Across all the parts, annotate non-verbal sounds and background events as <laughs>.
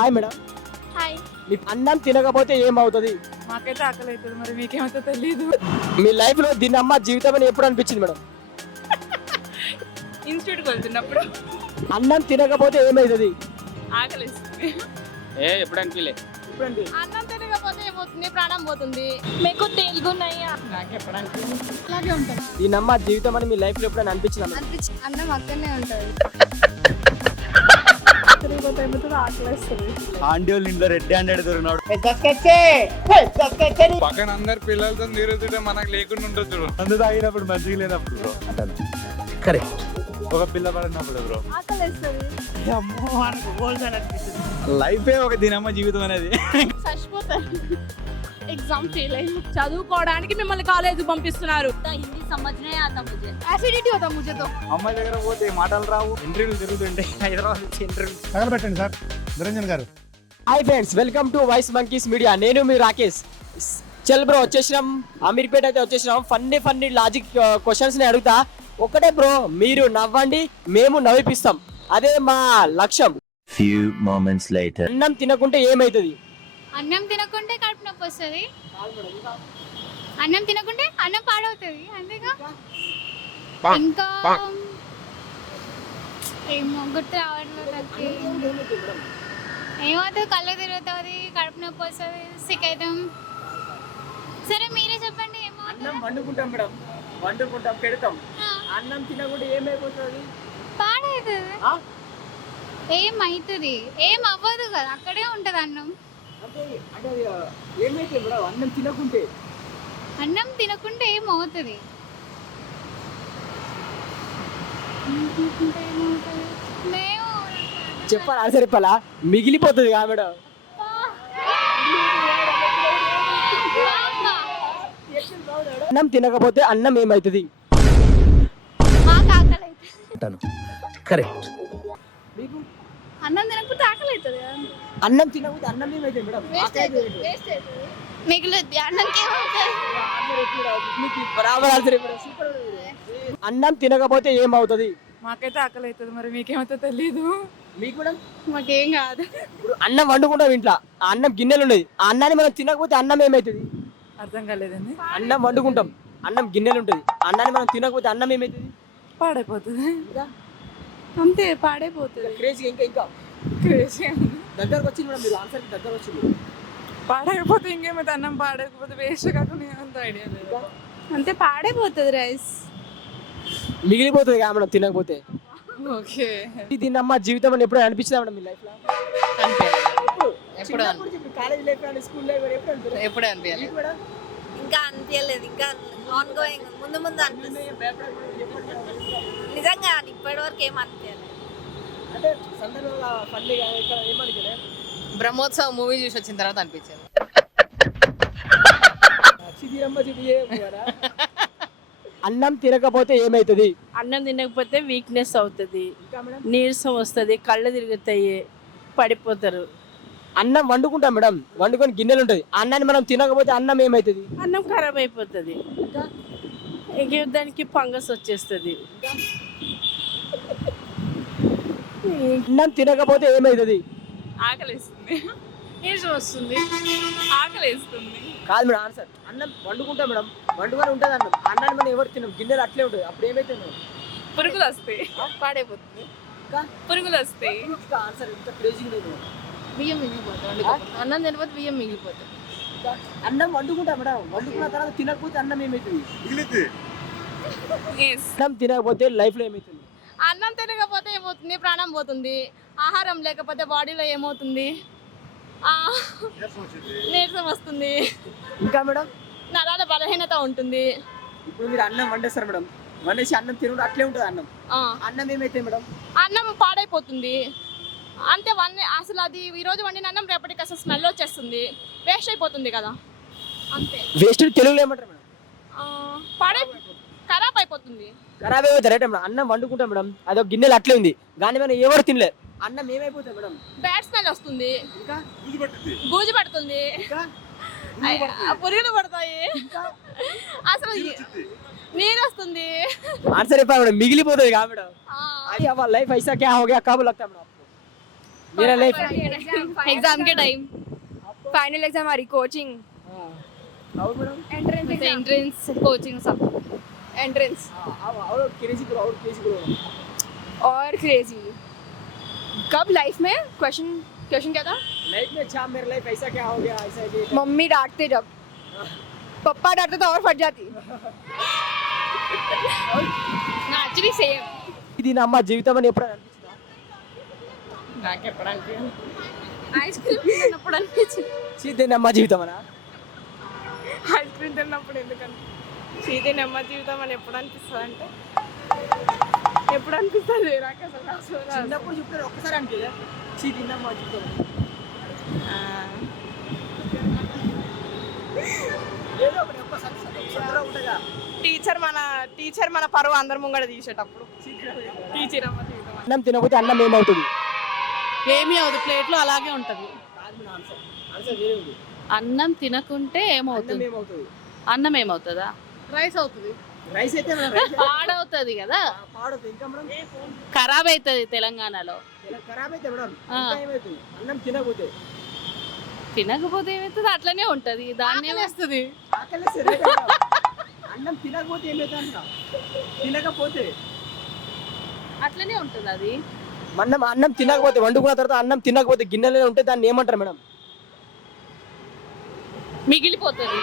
Hi madam hi మీ అన్నం తినకపోతే ఏమవుతుంది? మాకైతే ఆకలి అవుతుంది మరి మీకేమైతే తెలియదు మీ లైఫ్లో దీని అమ్మ జీవితం అని ఎప్పుడు అనిపించింది మేడం ఇన్స్టిట్యూట్కి వెళ్తున్నప్పుడు. అన్నం తినకపోతే ఏమవుతుంది? ఆకలి. ఏ ఎప్పుడు అనిపించలే. అన్నం తినకపోతే ఏమవుతుంది? ప్రాణం పోతుంది. మీకు తెలుగున్నాయా నాకు ఎప్పుడు అనిపించింది అలాగే ఉంటుంది. దీని అమ్మ జీవితం అని మీ లైఫ్లో ఎప్పుడైనా అనిపించింది అన్నం అక్కడనే ఉంటుంది. ఏమవుతుంది ఆంటీ వాళ్ళు ఇంట్లో రెడ్ హ్యాండెడ్ దొరికినాడు. పక్కన అందరు పిల్లలతో తిరుగుతుంటే మనకు లేకుండా ఉంటుంది చూడు. మందు తాగినప్పుడు మంచిగా లేనప్పుడు బ్రో అంటాను కరెక్ట్ ఒక పిల్ల పడినప్పుడు బ్రో లైఫే ఒక దినమ్మ జీవితం అనేది. ఎగ్జామ్ ఫెయిల్ అయింది చదువుకోవడానికి మిమ్మల్ని కాలేజీ పంపిస్తున్నారు हिंदी समझने आता मुझे యాసిడిటీ అవుతా ముజేతో అమ్మాయి దగ్గర పోతే మాటలు రావు ఇంటర్వ్యూలు జరుగుతుంటే హైదరాబాద్ నుంచి interview తగలబెట్టండి sir Niranjan garu hi friends welcome to Voice Monkeys Media నేను మీ రాకేష్ చల్ బ్రో వచ్చేసినాం అమీర్పేట అయితే వచ్చేసినాం ఫన్నీ ఫన్నీ లాజిక్ క్వశ్చన్స్ ని అడుగుతా ఒకటే బ్రో మీరు నవ్వండి మేము నవ్విపిస్తాం అదే మా లక్ష్యం Few moments later. అన్నం తినకుంటే ఏమైతుంది అన్నం తినకుంటే కడుపు నొప్పి వస్తుంది. అన్నం తినకుంటే అన్నం పాడవుతుంది. అంతేగా? ఇంకా ఏమో గుర్తు రావట్లేదు నాకు. ఏమవుతుంది? కళ్ళు తిరుగుతుంది కడుపు నొప్పి వస్తుంది సిక్ అవుతాం సరే మీరే చెప్పండి అన్నం ఏమవుతుంది వండుకుంటాం మేడం. వండుకుంటాం పెడతాం. అన్నం తినకుంటే ఏమైపోతుంది? పాడవుతుంది? ఏమవుతుంది ఏం అవ్వదు కదా అక్కడే ఉంటుంది అన్నం. అంటే అంటే మేడం? అన్నం తినకుంటే? అన్నం తినకుంటే ఏమవుతుంది? మేము చెప్పాలి? ఆన్సర్ చెప్పాలా? మిగిలిపోతుంది కదా మేడం. అన్నం తినకపోతే అన్నం అంటాను కరెక్ట్. మీకు అన్నం తినకపోతే ఆకలి అవుతుంది కదా. అన్నం తినకపోతే అన్నం ఏమైతుంది మేడం? వేస్ట్ అవుతుంది వేస్ట్ అవుతుంది మిగులుద్ది అన్నంకి. అన్నం తినకపోతే ఏమవుతుంది? మాకైతే ఆకలి అవుతుంది మరి మీకేమైతే తెలియదు మీకు కూడా మాకేం కాదు. ఇప్పుడు అన్నం వండుకుంటాం ఇంట్లో. ఆ అన్నం గిన్నెలు ఉండేది ఆ అన్నాన్ని మనం తినకపోతే అన్నం ఏమవుతుంది? అర్థం కాలేదండి. అన్నం వండుకుంటాం. అన్నం గిన్నెలు ఉంటుంది. అన్నాన్ని మనం తినకపోతే అన్నం ఏమవుతుంది? పాడైపోతుంది. ఇంకా అంతే పాడైపోతుంది. క్రేజీ ఇంకా ఇంకా. క్రేజీ దగ్గరకు వచ్చింది మేడం మీరు ఆన్సర్ దగ్గర వచ్చింది. పాడైపోతే ఇంకేమైతే అన్నం పాడైపోతే వేస్ట్ కాకుండా అంత ఐడియా లేదు. అంతే పాడైపోతుంది రైస్ మిగిలిపోతుంది కదా మేడం తినకపోతే. ఓకే. దీని అమ్మ జీవితం అని ఎప్పుడు అనిపించిందా మేడం మీ లైఫ్లో? ఎప్పుడు? కాలేజ్ లైఫ్ కానీ స్కూల్ లైఫ్ ఎప్పుడు? ఎప్పుడు మేడం? ఇంకా అనిపించలేదు ఇంకా ఆన్ గోయింగ్ ముందు ముందు అనిపిస్తుంది నిజంగా ఇప్పటి వరకు ఏం అనిపించలేదు. అంటే సందర్భంగా ఫన్నీగా ఇక్కడ బ్రహ్మోత్సవం మూవీ చూసి వచ్చిన తర్వాత అనిపించింది? అన్నం తినకపోతే ఏమైతుంది? అన్నం తినకపోతే వీక్నెస్ అవుతుంది. నీరసం వస్తుంది కళ్ళు తిరుగుతాయి పడిపోతారు. అన్నం వండుకుంటాం మేడం. వండుకొని గిన్నెలు ఉంటుంది. అన్నాన్ని మనం తినకపోతే అన్నం ఏమైతుంది? అన్నం ఖరాబ్ అయిపోతుంది. ఇంక? దానికి ఫంగస్ వచ్చేస్తుంది. అన్నం తినకపోతే ఏమైతుంది? ఆకలి వేస్తుంది నీరసం వస్తుంది. ఆకలి వేస్తుంది కాదు మేడం ఆన్సర్ అన్నం వండుకుంటాం మేడం. వండుకొని ఉంటుంది అన్నం. అన్నాన్ని మనం ఎవరు తినం గిన్నెలు అట్లే ఉంటుంది అప్పుడు ఏమైతుంది? మేడం పురుగులు వస్తాయి. పాడైపోతుంది. ఇంకా? పురుగులు వస్తాయి. ఇంకా ఆన్సర్ ఇంత లేదు బియ్యం మిగిలిపోతుంది అన్నం తినకపోతే బియ్యం మిగిలిపోతుంది. అన్నం వండుకుంటాం మేడం. వండుకున్న తర్వాత తినకపోతే అన్నం ఏమైతుంది? Yes. అన్నం తినకపోతే లైఫ్లో ఏమైతుంది? అన్నం తినకపోతే ఏమవుతుంది? ప్రాణం పోతుంది. ఆహారం లేకపోతే బాడీలో ఏమవుతుంది? నీరసం వస్తుంది. ఇంకా మేడం? నరాల బలహీనత ఉంటుంది. ఇప్పుడు మీరు అన్నం వండేస్తారు మేడం. వండేసి అన్నం తినడం అట్లే ఉంటుంది అన్నం. అన్నం ఏమైతే మేడం? అన్నం పాడైపోతుంది. అంతే వన్ అసలు అది ఈ రోజు వండిన అన్నం రేపటికి అసలు స్మెల్ వచ్చేస్తుంది. వేస్ట్ అయిపోతుంది కదా. అంతే. వేస్ట్ తెలుగులో ఏమంటారు మేడం? ఆ, పాడై ఖరాబ్ అయిపోతుంది ఖరాబ్ అయిపోతారు రైట్ మేడం అన్నం వండుకుంటాం మేడం అదొక గిన్నెలు అట్లే ఉంది కానీ మనం ఎవరు తినలే అన్నం ఏమైపోతుంది మేడం బ్యాడ్ స్మెల్ వస్తుంది ఇంకా బూజు పడుతుంది ఇంకా ఆ, పురుగులు పడతాయి అసలు ఈ- నీరు వస్తుంది ఆన్సర్ చెప్పాలి మేడం మిగిలిపోతుంది కా మేడం ఆ, అది अब लाइफ ऐसा क्या हो गया कब लगता है मैडम आपको मेरा लाइफ एग्जाम के टाइम फाइनल एग्जाम हमारी कोचिंग और मैडम एंट्रेंस कोचिंग सब एंट्रेंस और और क्रेजी ब्रो और क्रेजी ब्रो और क्रेजी कब लाइफ में क्वेश्चन क्वेश्चन क्या था लाइफ में अच्छा मेरा लाइफ ऐसा क्या हो गया ऐसा ये मम्मी डांटते जब पप्पा डांटते तो और फट जाती एक्चुअली सेम ఇది నా అమ్మ జీవితం అని ఎప్పుడైనా అనిపించిందా నాకు ఎప్పుడు అనిపించింది ఐస్ క్రీమ్ తిన్నప్పుడు అనిపించింది చీ అమ్మ జీవితం అనా ఐస్ క్రీమ్ తిన్నప్పుడు ఎందుకని సీతే నెమ్మ జీవితం అని ఎప్పుడు అనిపిస్తుంది అంటే? ఎప్పుడు అనిపిస్తుంది? నాకు అసలు. చిన్నప్పుడు చెప్తారు ఒక్కసారి అనిపించదా చీ తిన్నమ్మ జీవితం టీచర్ మన టీచర్ మన పరువు అందరి ముంగడ తీసేటప్పుడు. టీచర్ అమ్మ జీవితం అని. అన్నం తినకపోతే అన్నం ఏమవుతుంది? ఏమీ అవదు ప్లేట్లో అలాగే ఉంటది. అన్నం తినకుంటే ఏమవుతుంది? అన్నం ఏమవుతుందా? రైస్ అవుతుంది. రైస్ అయితే <laughs> పాడవుతుంది కదా. పాడవుతుంది ఇంకా మనం ఖరాబ్ అవుతుంది తెలంగాణలో. ఖరాబ్ అయితే మేడం అన్నం తినకపోతే? తినకపోతే ఏమవుతుంది అట్లనే ఉంటది. దాన్ని వస్తుంది. అన్నం తినకపోతే ఏమవుతుంది తినకపోతే? అట్లనే ఉంటుంది అది. అన్నం అన్నం తినకపోతే వండుకున్న తర్వాత అన్నం తినకపోతే గిన్నెలో ఉంటే దాన్ని ఏమంటారు మేడం? మిగిలిపోతుంది.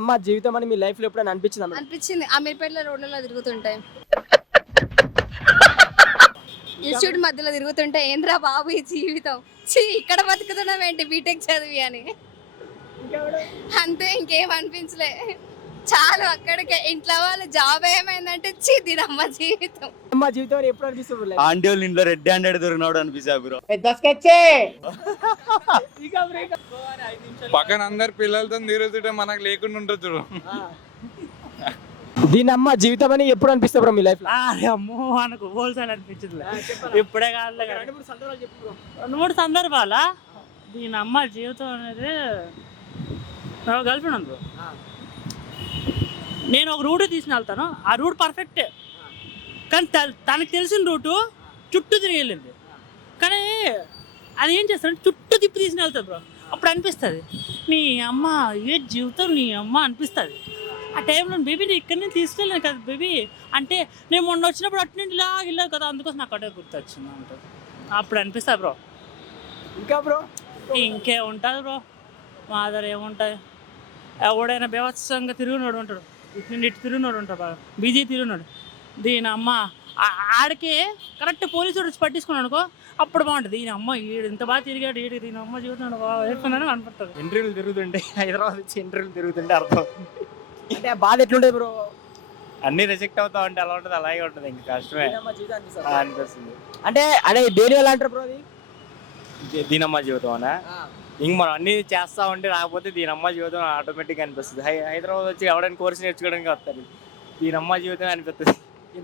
అమ్మ జీవితం అని మీ లైఫ్లో ఎప్పుడైనా అనిపించింది అనిపించింది. అమీర్పేటలో రోడ్లలో తిరుగుతుంటాయి. ఇన్స్టిట్యూట్ మధ్యలో తిరుగుతుంటే ఏంద్రా బాబు ఈ జీవితం? చీ ఇక్కడ బతుకుతున్నాం ఏంటి బీటెక్ చదివి అని. అంతే ఇంకేం అనిపించలే. చాలు అక్కడికే. ఇంట్లో వాళ్ళ జాబ్ ఏమైందంటే చీ దీనమ్మ జీవితం. అమ్మ జీవితం ఎప్పుడు అనిపిస్తుంది? ఆంటీ వాళ్ళ ఇంట్లో రెడ్ హ్యాండెడ్ దొరికినాడు అనిపిస్తా బ్రో పక్కన అందరు పిల్లలతో తిరుగుతుంటే మనకు లేకుండా ఉంటుంది చూడు. దీని అమ్మ జీవితం అని ఎప్పుడు అనిపిస్తుంది బ్రో మీ లైఫ్ అమ్మో అనిపించదు ఇప్పుడే కాదు. రెండు మూడు సందర్భాలు చెప్పు bro. రెండు మూడు సందర్భాలా? దీని అమ్మ జీవితం అనేది గర్ల్ ఫ్రెండ్ ఉంది bro. నేను ఒక రూట్ తీసుకుని వెళ్తాను. ఆ రూట్ పర్ఫెక్ట్ కానీ తనకు తెలిసిన రూటు చుట్టూ తిరిగి వెళ్ళింది. కానీ అది ఏం చేస్తాడు చుట్టూ తిప్పి తీసుకుని వెళ్తుంది బ్రో. అప్పుడు అనిపిస్తుంది నీ అమ్మ ఏ జీవితం నీ అమ్మ అనిపిస్తుంది. ఆ టైంలో బేబీ నేను ఇక్కడి నుంచి తీసుకెళ్ళాను కదా బేబీ. అంటే నేను మొన్న వచ్చినప్పుడు అటు నుండి ఇలా వెళ్ళావు కదా అందుకోసం నాకు అటే గుర్తొచ్చింది అంటే. అప్పుడు అనిపిస్తుంది బ్రో. ఇంకా బ్రో? ఇంకే ఉంటుంది బ్రో? మా దగ్గర ఏముంటుంది? ఎవడైనా బేవత్సంగా తిరుగునోడు ఉంటాడు. ఇటు నుండి ఇటు తిరుగునోడు ఉంటాడు బాగా. బిజీ తిరుగునోడు. దీని అమ్మ ఆడికి కరెక్ట్ పోలీసు వచ్చి పట్టించుకున్నాడు అనుకో అప్పుడు బాగుంటుంది. దీని అమ్మ ఈడు ఇంత బాగా తిరిగాడు ఈడు దీని అమ్మ బాగా వేసుకున్నాను అనిపిస్తుంది ఇంటర్వ్యూలు తిరుగుతుంటే హైదరాబాద్ వచ్చి ఇంటర్వ్యూలు తిరుగుతుంటే అర్థం. అంటే ఆ బాధ ఎట్లుంటుంది బ్రో? అన్ని రిజెక్ట్ అవుతా ఉంటే అలా ఉంటుంది అలాగే ఉంటుంది ఇంకా కష్టమే. అనిపిస్తుంది. అంటే అదే దేని వల్ల అంటారు బ్రో అది? దీనమ్మ జీవితం అనా ఇంక మనం అన్ని చేస్తా ఉంటే రాకపోతే దీని అమ్మ జీవితం ఆటోమేటిక్ అనిపిస్తుంది. హై హైదరాబాద్ వచ్చి ఎవడైనా కోర్స్ నేర్చుకోవడానికి వస్తారు. దీనమ్మ జీవితం అనిపిస్తుంది.